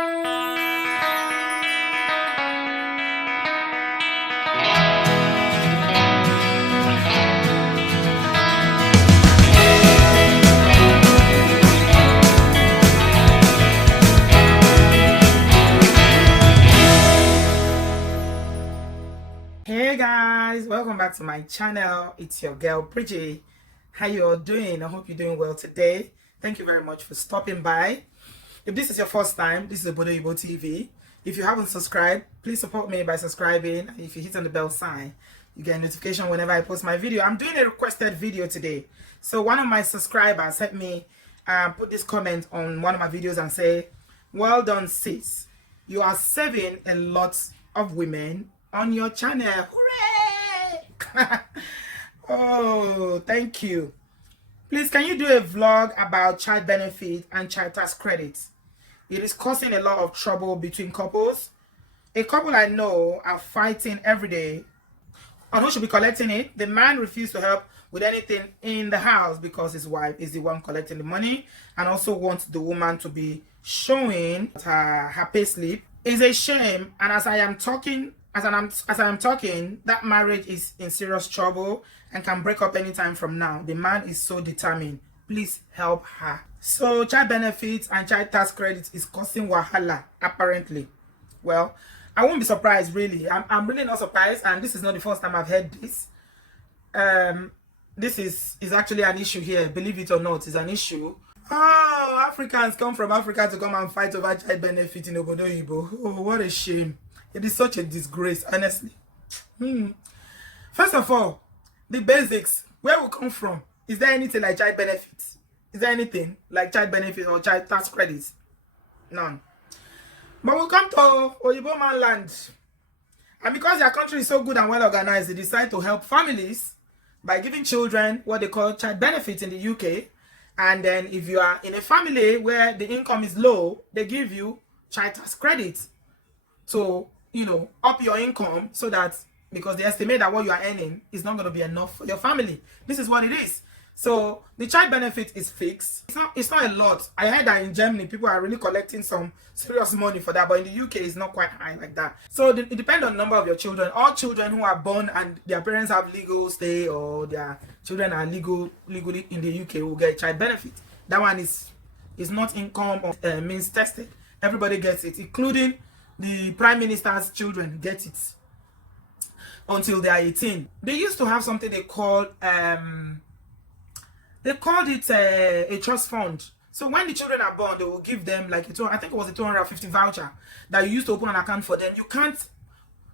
Hey guys, welcome back to my channel. It's your girl Bridget. How you all doing? I hope you're doing well today. Thank you very much for stopping by. If this is your first time, this is Obodo Oyinbo TV. If you haven't subscribed, please support me by subscribing. And if you hit on the bell sign, you get a notification whenever I post my video. I'm doing a requested video today. So one of my subscribers helped me put this comment on one of my videos and say, well done sis, you are saving a lot of women on your channel. Hooray! Oh, thank you. Please, can you do a vlog about child benefit and child tax credits? It is causing a lot of trouble between couples. A couple I know are fighting every day on who should be collecting it. The man refused to help with anything in the house because his wife is the one collecting the money, and also wants the woman to be showing her pay slip. It's a shame, and as I am talking, that marriage is in serious trouble and can break up anytime from now. The man is so determined. Please help her. So child benefits and child tax credits is causing wahala, apparently. Well, I won't be surprised, really. I'm really not surprised, and this is not the first time I've heard this. This is actually an issue here, believe it or not. It's an issue. Oh, Africans come from Africa to come and fight over child benefit in Obodo Oyinbo. Oh, what a shame. It is such a disgrace, honestly. First of all, the basics. Where we come from? Is there anything like child benefits? Is there anything like child benefits or child tax credits? None. But we come to Oyibo man land. And because their country is so good and well organized, they decide to help families by giving children what they call child benefits in the UK. And then if you are in a family where the income is low, they give you child tax credits. So, you know, up your income so that, because they estimate that what you are earning is not going to be enough for your family. This is what it is. So the child benefit is fixed. It's not a lot. I heard that in Germany, people are really collecting some serious money for that. But in the UK, it's not quite high like that. So it depends on the number of your children. All children who are born and their parents have legal stay, or their children are legally in the UK, will get child benefit. That one is not income or means tested. Everybody gets it, including the Prime Minister's children get it until they are 18. They used to have something they called a trust fund. So when the children are born, they will give them like I think it was a 250 voucher that you used to open an account for them. You can't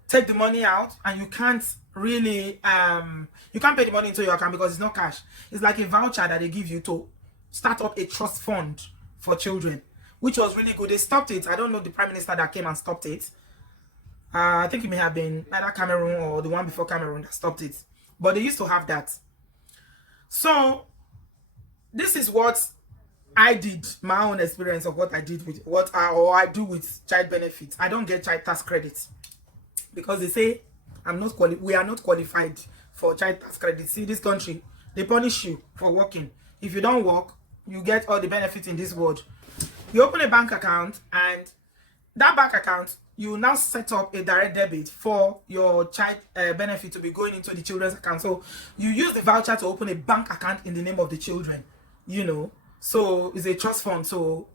take the money out, and you can't really you can't pay the money into your account because it's not cash. It's like a voucher that they give you to start up a trust fund for children, which was really good. They stopped it. I don't know the Prime Minister that came and stopped it. I think it may have been either Cameroon or the one before Cameroon that stopped it. But they used to have that. So this is what I did, my own experience of what I did with I do with child benefits. I don't get child tax credits because they say we are not qualified for child tax credits. See, this country, they punish you for working. If you don't work, you get all the benefits in this world. You open a bank account, and that bank account, you now set up a direct debit for your child benefit to be going into the children's account. So you use the voucher to open a bank account in the name of the children, you know. So it's a trust fund. So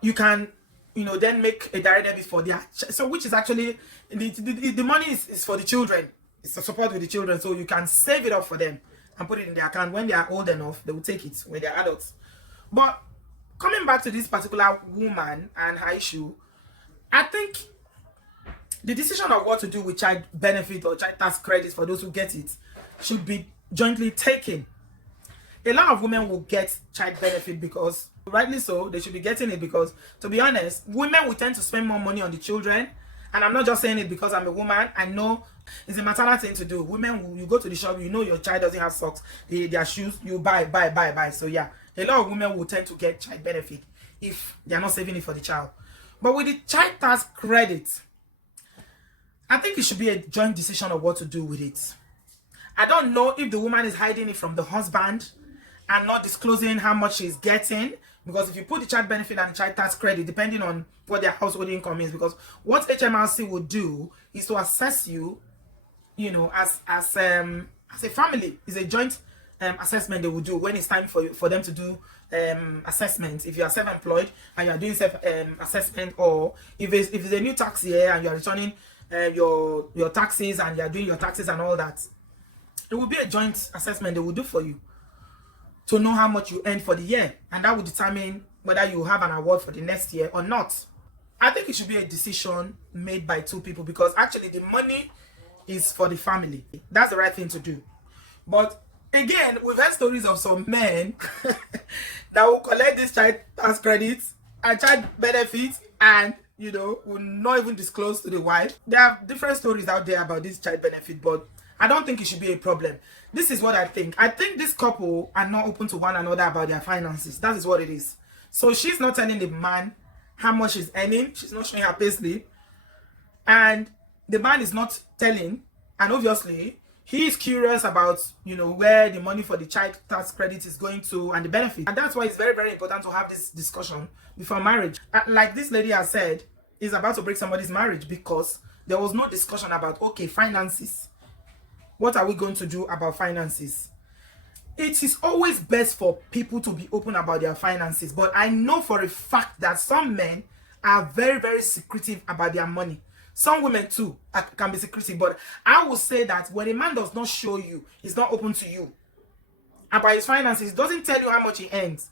you can, you know, then make a direct debit for their which is actually the money is for the children. It's to support with the children. So you can save it up for them and put it in their account. When they are old enough, they will take it when they're adults. But coming back to this particular woman and her issue, I think the decision of what to do with child benefit or child tax credits for those who get it should be jointly taken. A lot of women will get child benefit because, rightly so, they should be getting it because, to be honest, women will tend to spend more money on the children. And I'm not just saying it because I'm a woman. I know it's a maternal thing to do. Women, you go to the shop, you know your child doesn't have socks, their shoes, you buy. So yeah, a lot of women will tend to get child benefit if they are not saving it for the child. But with the child tax credit, I think it should be a joint decision of what to do with it. I don't know if the woman is hiding it from the husband and not disclosing how much she's getting Because if you put the child benefit and child tax credit, depending on what their household income is, because what HMRC would do is to assess you, you know, as a family. It's a joint assessment they will do when it's time for them to do assessment. If you are self-employed and you are doing self assessment, or if it's a new tax year and you are returning your taxes and you are doing your taxes and all that, it will be a joint assessment they will do for you to know how much you earn for the year, and that will determine whether you have an award for the next year or not. I think it should be a decision made by two people, because actually the money is for the family. That's the right thing to do. But again, we've heard stories of some men that will collect this child tax credits and child benefits, and you know, will not even disclose to the wife. There are different stories out there about this child benefit, but I don't think it should be a problem. This is what I think. I think this couple are not open to one another about their finances. That is what it is. So she's not telling the man how much she's earning. She's not showing her payslip. And the man is not telling. And obviously, he is curious about, you know, where the money for the child tax credit is going to and the benefit. And that's why it's very, very important to have this discussion before marriage. Like this lady has said, is about to break somebody's marriage because there was no discussion about, okay, finances. What are we going to do about finances? It is always best for people to be open about their finances. But I know for a fact that some men are very, very secretive about their money. Some women too can be secretive. But I will say that when a man does not show you, he's not open to you about his finances, doesn't tell you how much he earns.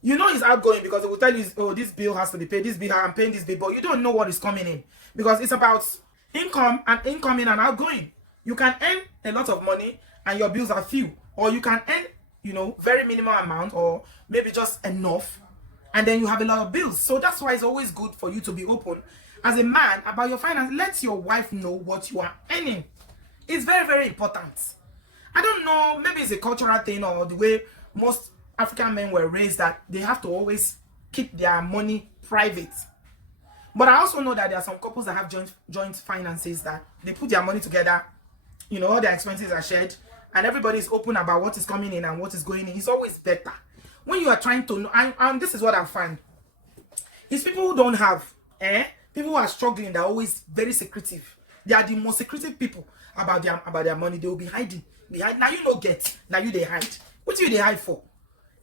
You know he's outgoing because it will tell you, oh, this bill has to be paid, this bill, I'm paying this bill, but you don't know what is coming in. Because it's about income and incoming and outgoing. You can earn a lot of money and your bills are few. Or you can earn, you know, very minimal amount, or maybe just enough, and then you have a lot of bills. So that's why it's always good for you to be open as a man about your finance. Let your wife know what you are earning. It's very, very important. I don't know, maybe it's a cultural thing or the way most African men were raised, that they have to always keep their money private. But I also know that there are some couples that have joint finances, that they put their money together. You know, all their expenses are shared, and everybody is open about what is coming in and what is going in. It's always better when you are trying to know. And this is what I find: is people who don't have, people who are struggling, they're always very secretive. They are the most secretive people about their money. They will be hiding behind. Now you know, get now you they hide. What do you they hide for?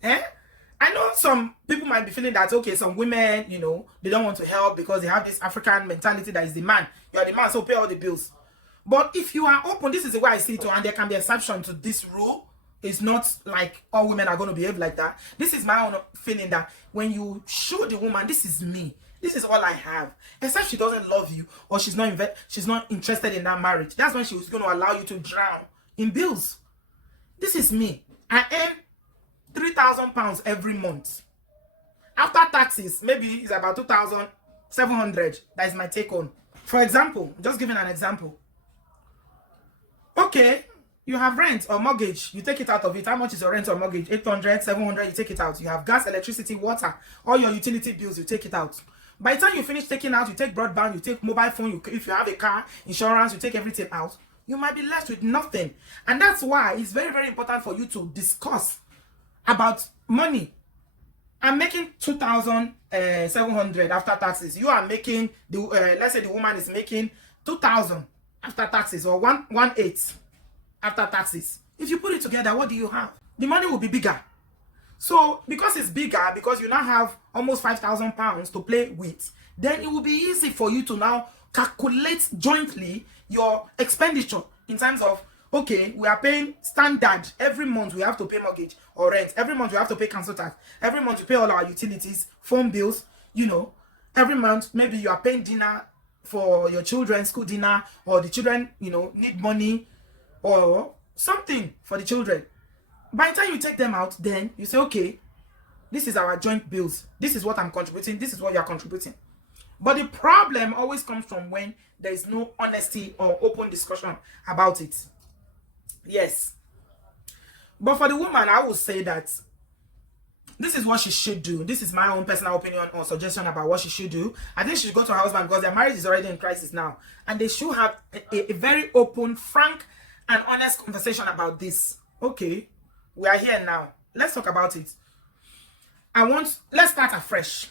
I know some people might be feeling that, okay, some women, you know, they don't want to help because they have this African mentality that is the man. You are the man, so pay all the bills. But if you are open, this is the way I see it, and there can be exception to this rule. It's not like all women are going to behave like that. This is my own feeling, that when you show the woman, this is me, this is all I have, except she doesn't love you or she's not interested in that marriage, that's when she's going to allow you to drown in bills. This is me. I earn £3,000 every month. After taxes, maybe it's about 2,700. That is my take home. For example, just giving an example. Okay, you have rent or mortgage, you take it out of it. How much is your rent or mortgage? 800, 700, you take it out. You have gas, electricity, water, all your utility bills, you take it out. By the time you finish taking out, you take broadband, you take mobile phone, if you have a car, insurance, you take everything out. You might be left with nothing. And that's why it's very, very important for you to discuss about money. I'm making 2,700 after taxes. You are making, let's say the woman is making 2,000 after taxes, or 1,800 after taxes. If you put it together, what do you have? The money will be bigger. So because it's bigger, because you now have almost £5,000 to play with, then it will be easy for you to now calculate jointly your expenditure in terms of, okay, we are paying standard every month, we have to pay mortgage or rent. Every month we have to pay council tax. Every month we pay all our utilities, phone bills, you know. Every month maybe you are paying dinner for your children, school dinner, or the children, you know, need money or something for the children. By the time you take them out, then you say, okay, this is our joint bills. This is what I'm contributing. This is what you are contributing. But the problem always comes from when there is no honesty or open discussion about it. Yes. But for the woman, I will say that this is what she should do. This is my own personal opinion or suggestion about what she should do. I think she should go to her husband, because their marriage is already in crisis now. And they should have a very open, frank, and honest conversation about this. Okay, we are here now. Let's talk about it. let's start afresh.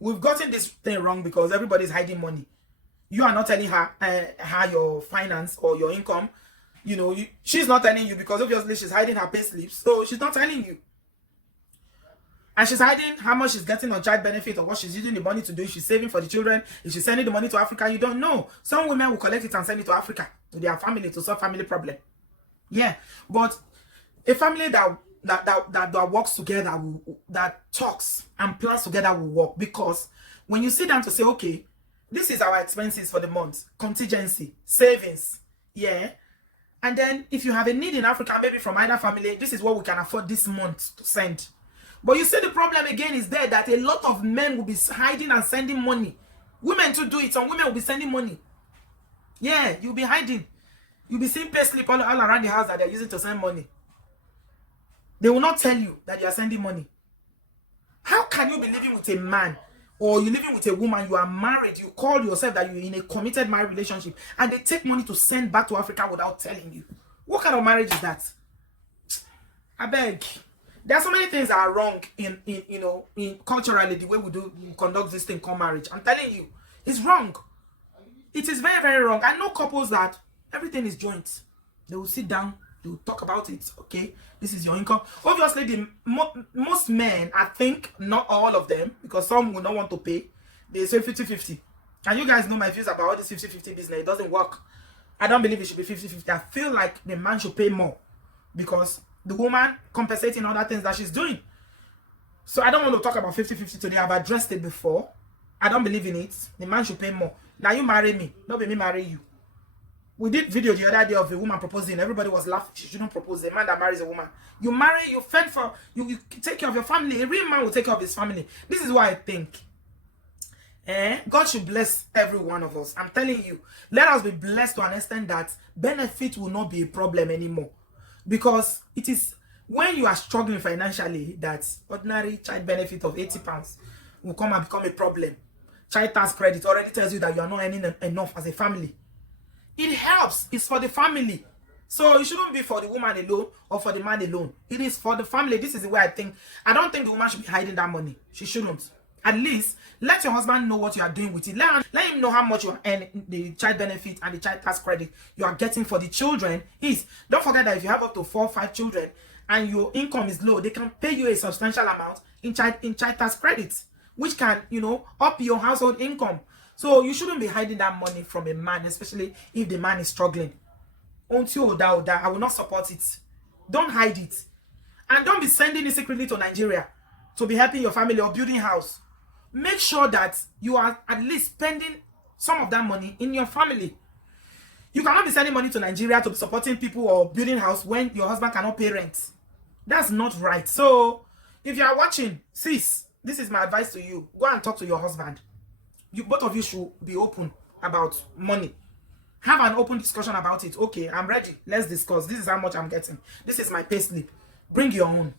We've gotten this thing wrong because everybody's hiding money. You are not telling her your finance or your income. You know, she's not telling you because obviously she's hiding her pay slips. So she's not telling you. And she's hiding how much she's getting on child benefit or what she's using the money to do. If she's saving for the children, if she's sending the money to Africa, you don't know. Some women will collect it and send it to Africa, to their family, to solve family problem. Yeah, but a family that works together, that talks and plans together will work. Because when you sit down to say, okay, this is our expenses for the month, contingency, savings, yeah, and then if you have a need in Africa, maybe from either family, this is what we can afford this month to send. But you see the problem again is there that a lot of men will be hiding and sending money. Women to do it, some women will be sending money. Yeah, you'll be hiding. You'll be seeing pay slip all around the house that they're using to send money. They will not tell you that you are sending money. How can you be living with a man or you're living with a woman, you are married, you call yourself that you're in a committed marriage relationship, and they take money to send back to Africa without telling you? What kind of marriage is that? I beg. There are so many things that are wrong in culturally, the way we conduct this thing called marriage. I'm telling you, it's wrong. It is very, very wrong. I know couples that everything is joint. They will sit down, they will talk about it. Okay, this is your income. Obviously, most men, I think, not all of them, because some will not want to pay, they say 50-50. And you guys know my views about all this 50-50 business. It doesn't work. I don't believe it should be 50-50. I feel like the man should pay more because the woman compensating other things that she's doing. So I don't want to talk about 50-50 today. I've addressed it before. I don't believe in it. The man should pay more. Now you marry me, not me marry you. We did video the other day of a woman proposing. Everybody was laughing. She shouldn't propose. A man that marries a woman. You marry, you fend for, you take care of your family. A real man will take care of his family. This is why I think God should bless every one of us. I'm telling you, let us be blessed to an extent that benefit will not be a problem anymore. Because it is when you are struggling financially that ordinary child benefit of £80 will come and become a problem. Child tax credit already tells you that you are not earning enough as a family. It helps. It's for the family. So it shouldn't be for the woman alone or for the man alone. It is for the family. This is the way I think. I don't think the woman should be hiding that money. She shouldn't. At least let your husband know what you are doing with it. Let him know how much you are earning, the child benefit and the child tax credit you are getting for the children. Don't forget that if you have up to 4 or 5 children and your income is low, they can pay you a substantial amount in child tax credits, which can, up your household income. So you shouldn't be hiding that money from a man, especially if the man is struggling. I will not support it. Don't hide it. And don't be sending it secretly to Nigeria to be helping your family or building house. Make sure that you are at least spending some of that money in your family. You cannot be sending money to Nigeria to be supporting people or building house when your husband cannot pay rent. That's not right. So if you are watching, sis, this is my advice to you. Go and talk to your husband. Both of you should be open about money. Have an open discussion about it. Okay, I'm ready. Let's discuss. This is how much I'm getting. This is my pay slip. Bring your own.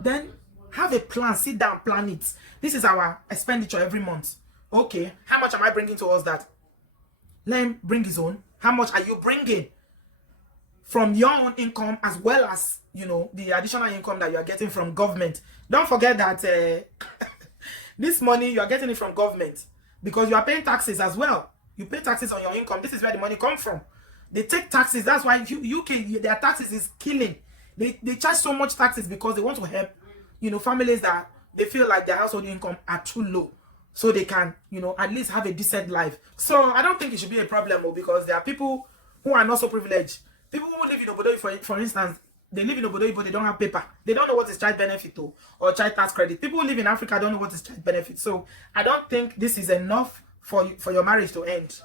Then have a plan. Sit down, plan it. This is our expenditure every month. Okay, how much am I bringing towards that? Let him bring his own. How much are you bringing from your own income as well as, the additional income that you are getting from government? Don't forget that this money, you are getting it from government because you are paying taxes as well. You pay taxes on your income. This is where the money comes from. They take taxes. That's why UK, their taxes is killing. They charge so much taxes because they want to help, families that they feel like their household income are too low. So they can, at least have a decent life. So I don't think it should be a problem because there are people who are not so privileged. People who live in Obodo, for instance, they live in Obodo, but they don't have paper. They don't know what is child benefit or child tax credit. People who live in Africa don't know what is child benefit. So I don't think this is enough for your marriage to end.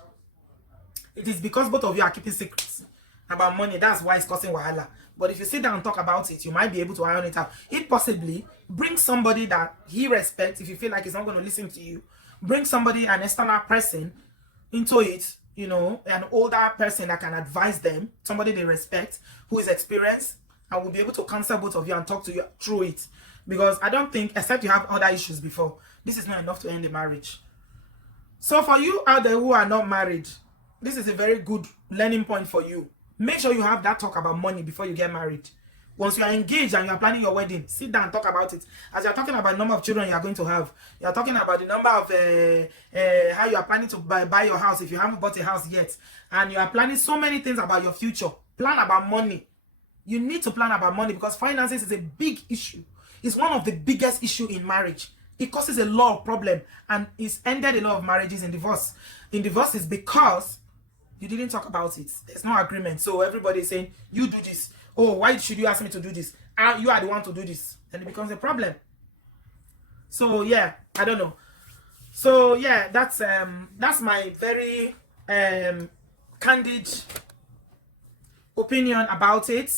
It is because both of you are keeping secrets about money. That's why it's causing wahala. But if you sit down and talk about it, you might be able to iron it out. If possibly, bring somebody that he respects. If you feel like he's not going to listen to you, bring somebody, an external person into it, an older person that can advise them, somebody they respect, who is experienced, and will be able to counsel both of you and talk to you through it. Because I don't think, except you have other issues before, this is not enough to end the marriage. So for you out there who are not married, this is a very good learning point for you. Make sure you have that talk about money before you get married. Once you are engaged and you are planning your wedding, sit down and talk about it. As you are talking about the number of children you are going to have, you are talking about the number of how you are planning to buy your house if you haven't bought a house yet, and you are planning so many things about your future. Plan about money. You need to plan about money because finances is a big issue. It's one of the biggest issue in marriage. It causes a lot of problem, and it's ended a lot of marriages in divorce. In divorces because you didn't talk about it. There's no agreement. So everybody is saying, you do this. Oh, why should you ask me to do this? You are the one to do this. Then it becomes a problem. So yeah, I don't know. So yeah, that's my very candid opinion about it.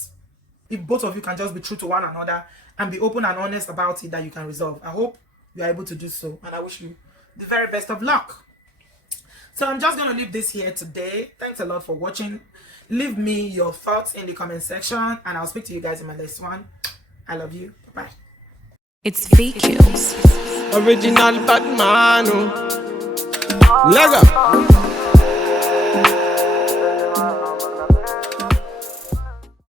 If both of you can just be true to one another and be open and honest about it, that you can resolve. I hope you are able to do so, and I wish you the very best of luck. So I'm just going to leave this here today. Thanks a lot for watching. Leave me your thoughts in the comment section, and I'll speak to you guys in my next one. I love you. Bye. It's VQs. Original Batman. Lego.